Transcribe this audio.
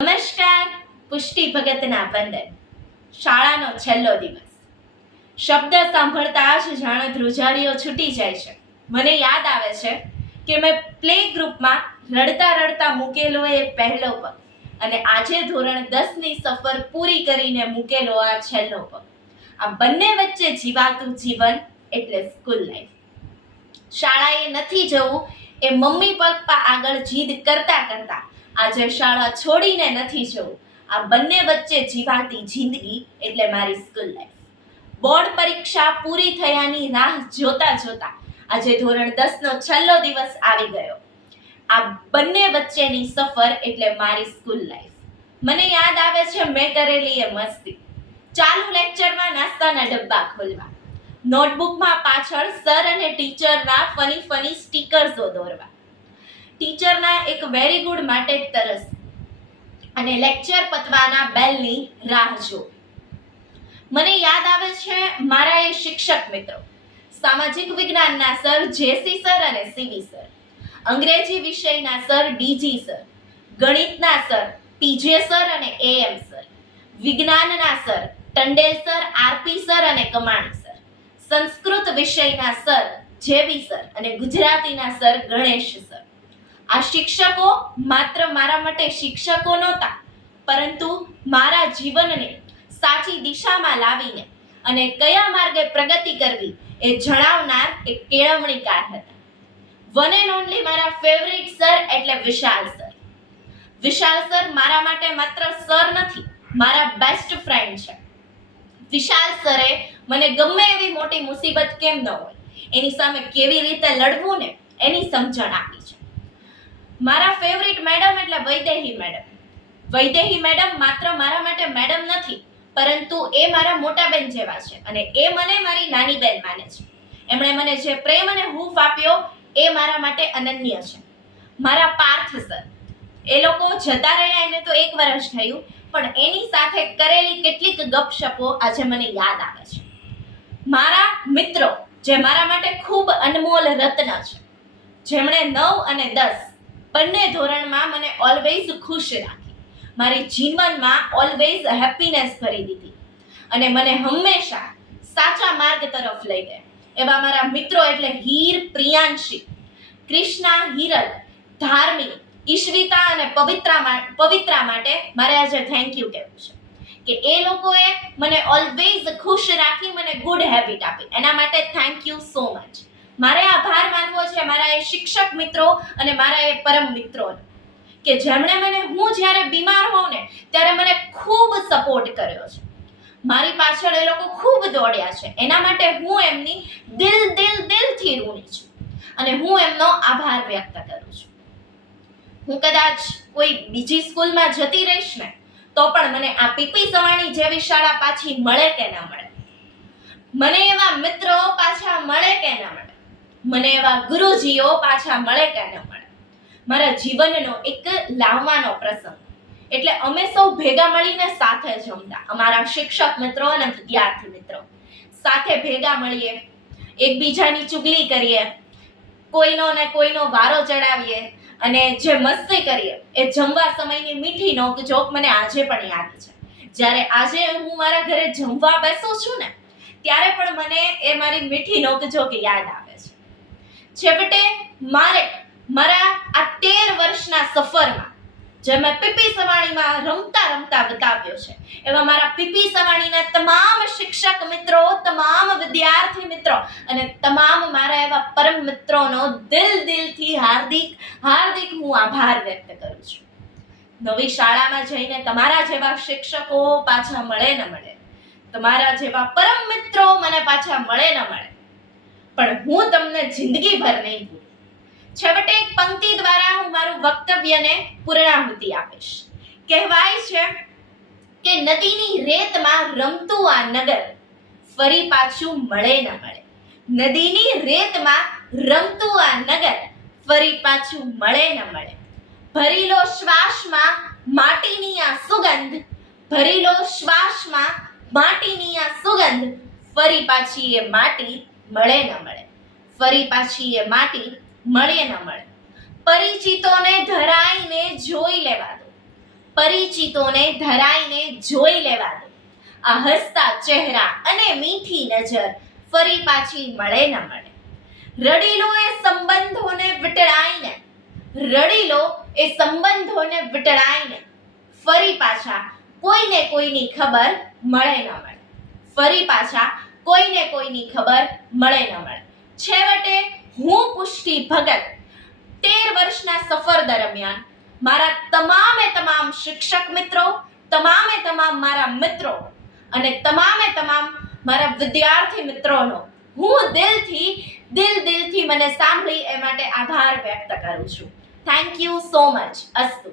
નમસ્કાર. પુષ્ટિ ભગતના વંદન. શાળાનો છેલ્લો દિવસ. શબ્દ સાંભળતા જ જાણે ધ્રુજારીઓ છૂટી જાય છે. મને યાદ આવે છે કે મેં પ્લે ગ્રુપમાં રડતા રડતા મૂકેલો એ પહેલો પગ અને આજે ધોરણ 10 ની સફર પૂરી કરીને મૂકેલો આ છેલ્લો પગ. આ બંને વચ્ચે જીવાતું જીવન એટલે સ્કૂલ લાઈફ. શાળાએ નથી જવું એ મમ્મી પપ્પા આગળ જીદ કરતા કરતા આજે શાળા છોડીને નથી જવું, આ બંને વચ્ચે જીવાતી જિંદગી એટલે મારી સ્કૂલ લાઈફ. બોર્ડ પરીક્ષા પૂરી થયાની રાહ જોતા જોતા આજે ધોરણ 10 નો છેલ્લો દિવસ આવી ગયો. આ બંને વચ્ચેની સફર એટલે મારી સ્કૂલ લાઈફ. મને યાદ આવે છે મેં કરેલી એ મસ્તી. ચાલુ લેક્ચરમાં નાસ્તાના ડબ્બા ખોલવા, નોટબુકમાં પાછળ સર અને ટીચરના ફની સ્ટીકર્સો દોરવા, ટીચરના એક વેરી ગુડ માટે તરસ અને લેક્ચર પતવાના બેલની રાહ જોવી. મને યાદ આવે છે મારા એ શિક્ષક મિત્રો, સામાજિક વિજ્ઞાનના સર જેસી સર અને સીવી સર, અંગ્રેજી વિષયના સર ડીજી સર, ગણિતના સર પીજે સર અને એએમ સર, વિજ્ઞાનના સર ટંડેલ સર, આરપી સર અને કમાણી સર, સંસ્કૃત વિષયના સર જેવી સર અને ગુજરાતીના સર ગણેશ સર. આ શિક્ષકો માત્ર મારા માટે શિક્ષકો નહોતા, પરંતુ મારા જીવનને સાચી દિશામાં લાવીને અને કયા માર્ગે પ્રગતિ કરવી એ જણાવનાર એક કેળવણીકાર હતા. વન એન્ડ ઓનલી મારા ફેવરિટ સર એટલે વિશાલ સર. વિશાલ સર મારા માટે માત્ર સર નથી, મારા બેસ્ટ ફ્રેન્ડ છે. વિશાલ સરે મને ગમે એવી મોટી મુસીબત કેમ ન હોય એની સામે કેવી રીતે લડવું ને એની સમજણ આપી છે. મારા ફેવરિટ મેડમ એટલે વૈદેહી મેડમ. વૈદેહી મેડમ માત્ર મારા માટે મેડમ નથી, પરંતુ એ મારા મોટા બેન જેવા છે અને એ મને મારી નાની બેન માને છે. એમણે મને જે પ્રેમ અને હૂંફ આપ્યો એ મારા માટે અનન્ય છે. મારા પાર્થ સર, એ લોકો જતા રહ્યા એને તો 1 વર્ષ થયું, પણ એની સાથે કરેલી કેટલીક ગપશપો આજે મને યાદ આવે છે. મારા મિત્રો જે મારા માટે ખૂબ અનમોલ રત્ન છે, જેમણે 9 અને 10 બંને ધોરણમાં મને ઓલવેઝ ખુશ રાખી, મારી જીવનમાં ઓલવેઝ હેપીનેસ ભરી દીધી અને મને હંમેશા સાચા માર્ગ તરફ લઈ ગયા. એવા મારા મિત્રો એટલે હીર પ્રિયાંશી, કૃષ્ણા, હિરલ, ધાર્મી, ઈશ્વિતા અને પવિત્રા માટે મારે આજે થેન્ક યુ કહેવું છે કે એ લોકોએ મને ઓલવેઝ ખુશ રાખી, મને ગુડ હેબિટ આપી. એના માટે થેન્ક યુ સો મચ. મારે આભાર માનવો છે મારા એ શિક્ષક મિત્રો અને મારા એ પરમ મિત્રોનો કે જેમણે મને, હું જ્યારે બીમાર હોઉં ને ત્યારે મને ખૂબ સપોર્ટ કર્યો છે. મારી પાછળ એ લોકો ખૂબ દોડ્યા છે. એના માટે હું એમની દિલથી ઋણી છું અને હું એમનો આભાર વ્યક્ત કરું છું. હું કદાચ કોઈ બીજી સ્કૂલમાં જતી રહીશ ને તો પણ મને આ પીપી સવાણી જેવી શાળા પાછી મળે કે ના મળે, મને એવા મિત્રો પાછા મળે કે ના મળે, મને એવા ગુરુજીઓ પાછા મળે કે ન મળે, મારા જીવનનો એક લાવવાનો પ્રસંગ એટલે અમે સૌ ભેગા મળીને સાથે જમતા, અમારા શિક્ષક મિત્રો અને વિદ્યાર્થી મિત્રો સાથે ભેગા મળીએ, એકબીજાની ચુગલી કરીએ, કોઈનો વારો ચડાવીએ અને જે મસ્તી કરીએ એ જમવા સમયની મીઠી નોકઝોક મને આજે પણ યાદ છે. જ્યારે આજે હું મારા ઘરે જમવા બેસું છું ને ત્યારે પણ મને એ મારી મીઠી નોકઝોક યાદ આવે છે. છેવટે મારા આ 13 વર્ષના સફરમાં જે મેં પીપી સવાણીમાં રમતા વિતાવ્યો છે, એવા મારા પીપી સવાણીના તમામ શિક્ષક મિત્રો, તમામ વિદ્યાર્થી મિત્રો અને તમામ મારા એવા પરમ મિત્રોનો દિલથી હાર્દિક હું આભાર વ્યક્ત કરું છું. નવી શાળામાં જઈને તમારા જેવા શિક્ષકો પાછા મળે ન મળે, તમારા જેવા પરમ મિત્રો મને પાછા મળે ન મળે, પણ હું તમને જિંદગીભર નહીં ભૂલું. છેવટે એક પંક્તિ દ્વારા હું મારું વક્તવ્યને પૂર્ણાહુતિ આપીશ. કહેવાય છે કે નદીની રેતમાં રમતું આ નગર ફરી પાછું મળે ન મળે. નદીની રેતમાં રમતું આ નગર ફરી પાછું મળે ન મળે. ભરીલો શ્વાસમાં માટીની આ સુગંધ, ભરીલો શ્વાસમાં માટીની આ સુગંધ ફરી પાછી એ માટી મળે ન મળે, ફરી પાછી એ માટી મળે ન મળે. પરિચિતોને ધરાઈને જોઈ લેવા દો, પરિચિતોને ધરાઈને જોઈ લેવા દો. આ હસતા ચહેરા અને મીઠી નજર ફરી પાછી મળે ન મળે. રડીલો એ સંબંધોને વિટળાઈને ફરી પાછા કોઈને કોઈની ખબર મળે ન મળે. છેવટે હું પુષ્ટિ ભગત 13 વર્ષના સફર દરમિયાન મારા તમામ શિક્ષક મિત્રો, તમામ મારા મિત્રો અને તમામ મારા વિદ્યાર્થી મિત્રોનો હું દિલથી મને સાંભળી એ માટે આભાર વ્યક્ત કરું છું. Thank you so much. અસ્તુ.